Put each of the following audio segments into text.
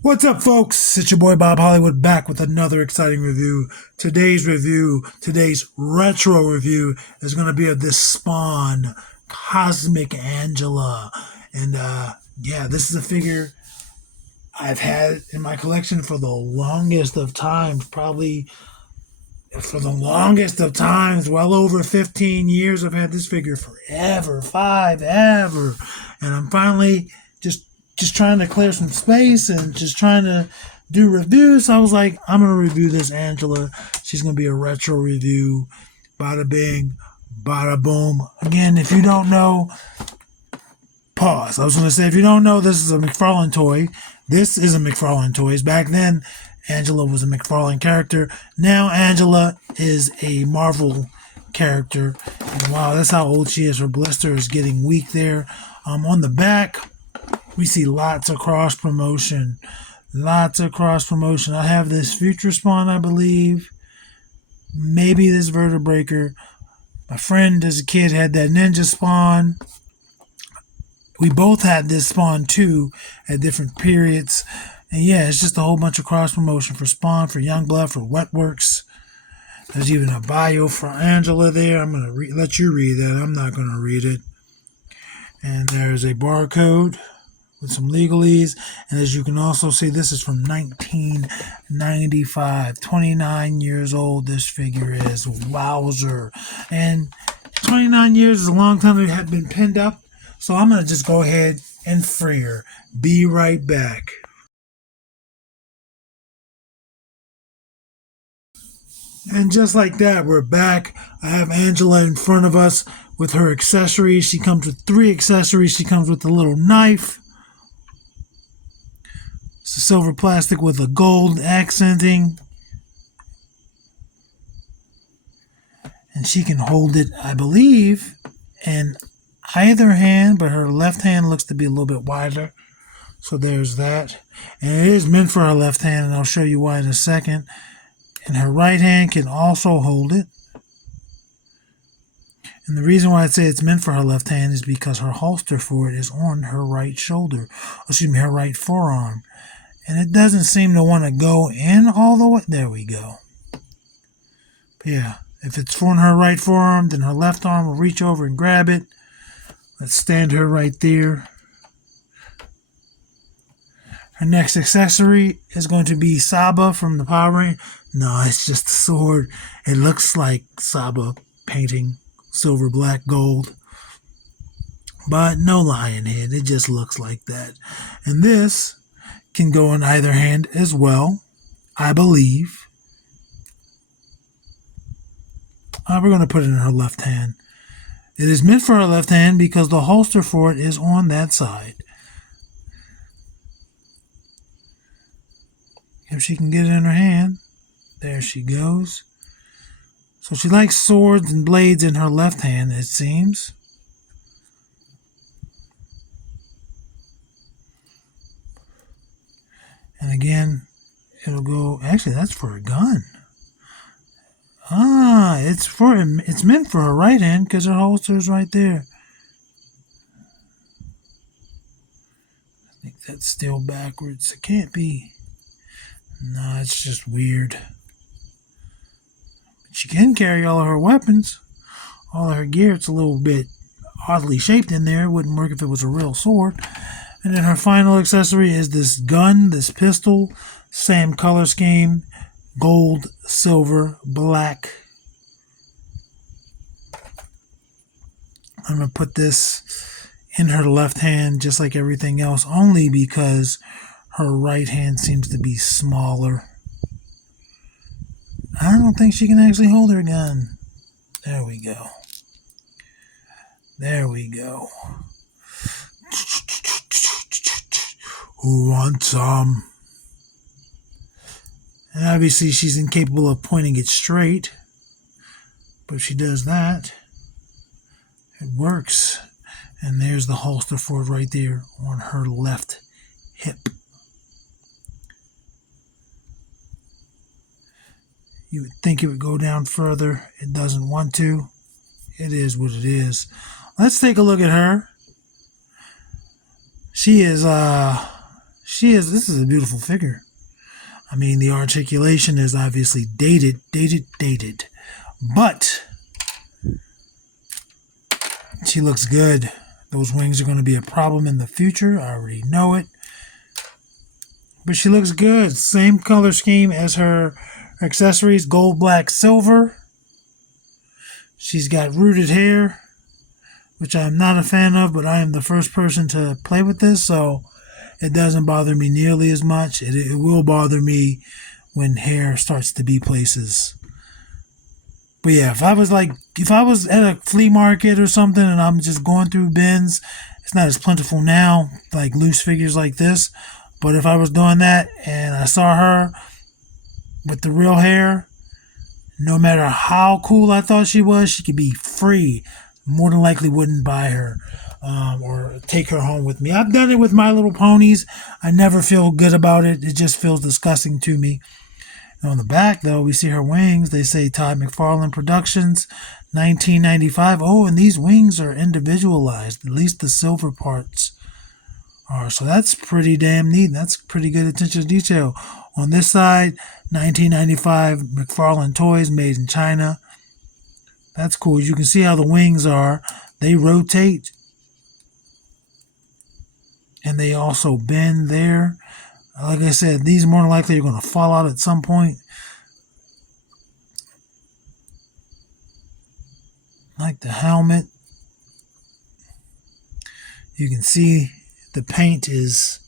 What's up, folks? It's your boy Bob Hollywood back with another exciting review. Today's retro review is going to be of this Spawn Cosmic Angela. And yeah, this is a figure I've had in my collection for the longest of times, probably for the longest of times, well over 15 years. I've had this figure forever, five, ever. And I'm finally just trying to clear some space and just trying to do reviews. So I was like, I'm going to review this Angela. She's going to be a retro review. Bada bing, bada boom. Again, if you don't know, pause. I was going to say, if you don't know, this is a McFarlane toy. This is a McFarlane toy. Back then, Angela was a McFarlane character. Now, Angela is a Marvel character. And wow, that's how old she is. Her blister is getting weak there. On the back, we see lots of cross promotion. Lots of cross promotion. I have this Future Spawn, I believe. Maybe this Vertebraker. My friend as a kid had that Ninja Spawn. We both had this Spawn too at different periods. And yeah, it's just a whole bunch of cross promotion for Spawn, for Youngblood, for Wetworks. There's even a bio for Angela there. I'm going to let you read that. I'm not going to read it. And there's a barcode with some legalese. And as you can also see, this is from 1995. 29 years old this figure is. Wowzer. And 29 years is a long time it had been pinned up. So I'm going to just go ahead and free her. Be right back. And just like that, we're back. I have Angela in front of us with her accessories. She comes with 3 accessories. She comes with a little knife. It's a silver plastic with a gold accenting. And she can hold it, I believe, in either hand, but her left hand looks to be a little bit wider. So there's that. And it is meant for her left hand, and I'll show you why in a second. And her right hand can also hold it. And the reason why I say it's meant for her left hand is because her holster for it is on her right shoulder. Excuse me, her right forearm. And it doesn't seem to want to go in all the way. There we go. But yeah, if it's on her right forearm, then her left arm will reach over and grab it. Let's stand her right there. Her next accessory is going to be Saba from the Power Rangers. No, it's just a sword. It looks like Saba painting silver, black, gold. But no lion head. It just looks like that. And this can go in either hand as well, I believe. We're going to put it in her left hand. It is meant for her left hand because the holster for it is on that side. If she can get it in her hand, there she goes. So she likes swords and blades in her left hand, it seems. And again, it'll go. Actually, that's for a gun. It's meant for her right hand because her holster is right there. I think that's still backwards. It can't be. No, it's just weird. But she can carry all of her weapons, all of her gear. It's a little bit oddly shaped in there. It wouldn't work if it was a real sword. And then her final accessory is this gun, this pistol, same color scheme, gold, silver, black. I'm going to put this in her left hand just like everything else, only because her right hand seems to be smaller. I don't think she can actually hold her gun. There we go. There we go. Who wants some? And obviously she's incapable of pointing it straight. But if she does that, it works. And there's the holster for it right there on her left hip. You would think it would go down further. It doesn't want to. It is what it is. Let's take a look at her. She's This is a beautiful figure. I mean, the articulation is obviously dated. But she looks good. Those wings are going to be a problem in the future. I already know it. But she looks good. Same color scheme as her accessories. Gold, black, silver. She's got rooted hair, which I'm not a fan of, but I am the first person to play with this, so it doesn't bother me nearly as much. It will bother me when hair starts to be places. But yeah, if I was at a flea market or something and I'm just going through bins, it's not as plentiful now, like loose figures like this. But if I was doing that and I saw her with the real hair, no matter how cool I thought she was, she could be free. More than likely wouldn't buy her or take her home with me. I've done it with My Little Ponies. I never feel good about it. It just feels disgusting to me. And on the back, though, we see her wings. They say Todd McFarlane Productions, 1995. Oh, and these wings are individualized. At least the silver parts are. So that's pretty damn neat. That's pretty good attention to detail. On this side, 1995 McFarlane Toys made in China. That's cool. You can see how the wings are. They rotate. And they also bend there. Like I said, these more than likely are going to fall out at some point. Like the helmet. You can see the paint is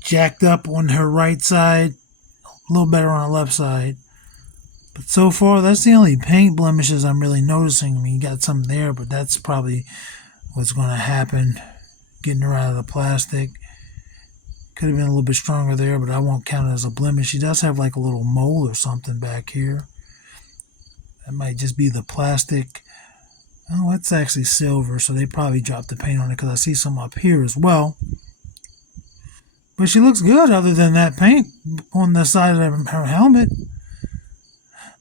jacked up on her right side. A little better on the left side. But so far, that's the only paint blemishes I'm really noticing. I mean, you got some there, but that's probably what's going to happen. Getting her out of the plastic. Could have been a little bit stronger there, but I won't count it as a blemish. She does have like a little mole or something back here. That might just be the plastic. Oh, it's actually silver, so they probably dropped the paint on it because I see some up here as well. But she looks good other than that paint on the side of her helmet.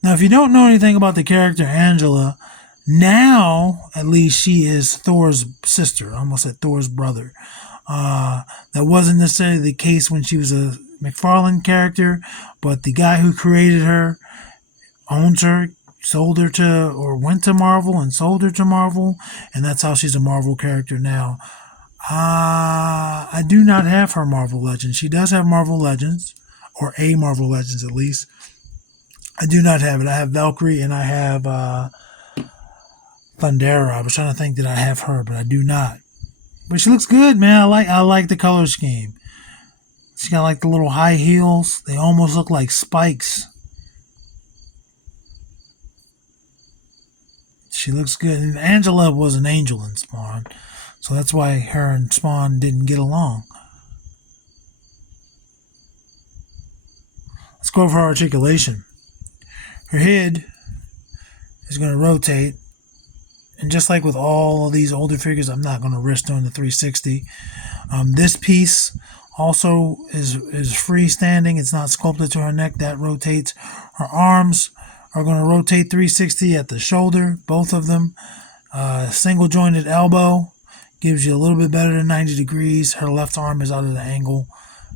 Now, if you don't know anything about the character Angela, now at least she is Thor's sister. I almost said Thor's brother. That wasn't necessarily the case when she was a McFarlane character, but the guy who created her owns her, sold her to, or went to Marvel and sold her to Marvel, and that's how she's a Marvel character now. I do not have her Marvel Legends. She does have Marvel Legends, or a Marvel Legends at least. I do not have it. I have Valkyrie and I have Thundera. I was trying to think that I have her, but I do not. But she looks good, man. I like the color scheme. She got like the little high heels. They almost look like spikes. She looks good. And Angela was an angel in Spawn, so that's why her and Spawn didn't get along. Let's go over her articulation. Her head is going to rotate. And just like with all of these older figures, I'm not going to risk doing the 360. This piece also is freestanding. It's not sculpted to her neck. That rotates. Her arms are going to rotate 360 at the shoulder, both of them. Single jointed elbow gives you a little bit better than 90 degrees. Her left arm is out of the angle.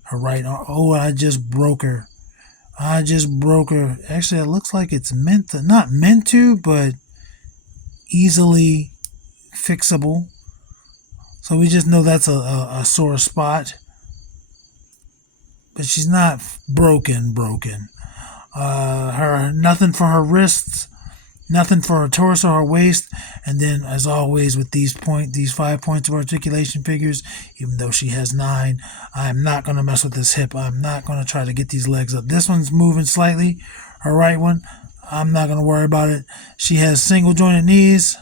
Her right arm. Oh, I just broke her. Actually, it looks like it's not meant to, but easily fixable. So we just know that's a sore spot. But she's not broken. Nothing for her wrists, nothing for her torso or waist. And then, as always, with these 5 points of articulation figures, even though she has 9, I'm not going to mess with this hip. I'm not going to try to get these legs up. This one's moving slightly, her right one. I'm not going to worry about it. She has single jointed knees.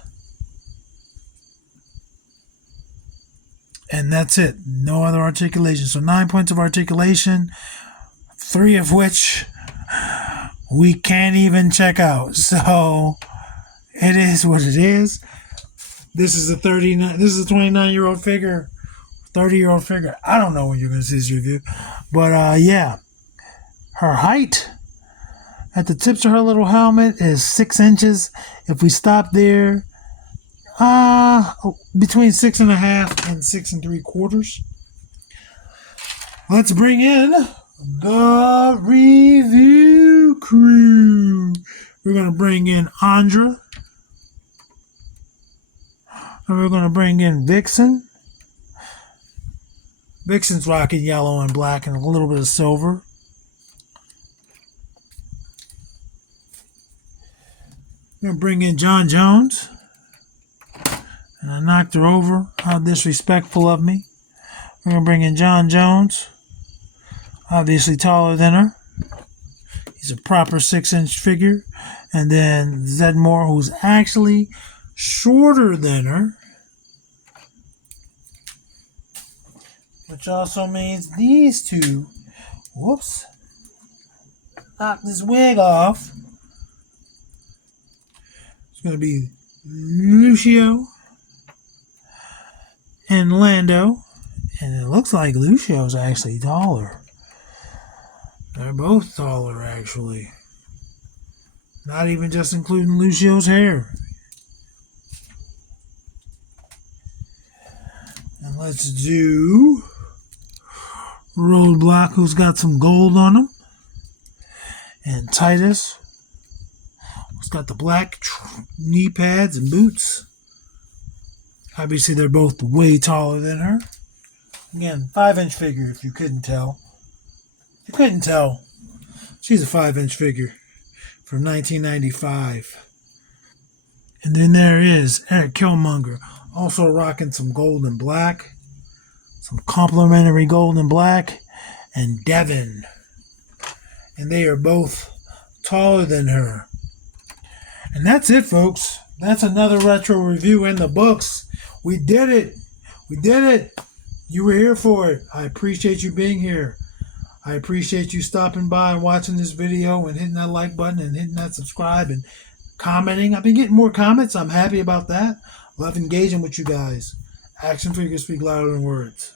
And that's it. No other articulation. So 9 points of articulation, 3 of which we can't even check out. So it is what it is. This is a 29-year-old figure, 30-year-old figure. I don't know when you're going to see this review. But yeah, her height at the tips of her little helmet is 6 inches. If we stop there, between 6.5 and 6 3/4. Let's bring in the review crew. We're going to bring in Andra. And we're going to bring in Vixen. Vixen's rocking yellow and black and a little bit of silver. We're going to bring in John Jones. And I knocked her over. How disrespectful of me. We're going to bring in John Jones. Obviously taller than her. He's a proper 6-inch figure. And then Zedmore, who's actually shorter than her. Which also means these two, whoops, knock this wig off. It's going to be Lucio and Lando. And it looks like Lucio's actually taller. They're both taller, actually. Not even just including Lucio's hair. And let's do Roadblock, who's got some gold on him. And Titus, who's got the black knee pads and boots. Obviously, they're both way taller than her. Again, 5-inch figure, if you couldn't tell. If you couldn't tell, she's a 5-inch figure from 1995. And then there is Eric Killmonger, also rocking some gold and black. Some complimentary gold and black. And Devin. And they are both taller than her. And that's it, folks. That's another retro review in the books. We did it. We did it. You were here for it. I appreciate you being here. I appreciate you stopping by and watching this video and hitting that like button and hitting that subscribe and commenting. I've been getting more comments. I'm happy about that. Love engaging with you guys. Action figures speak louder than words.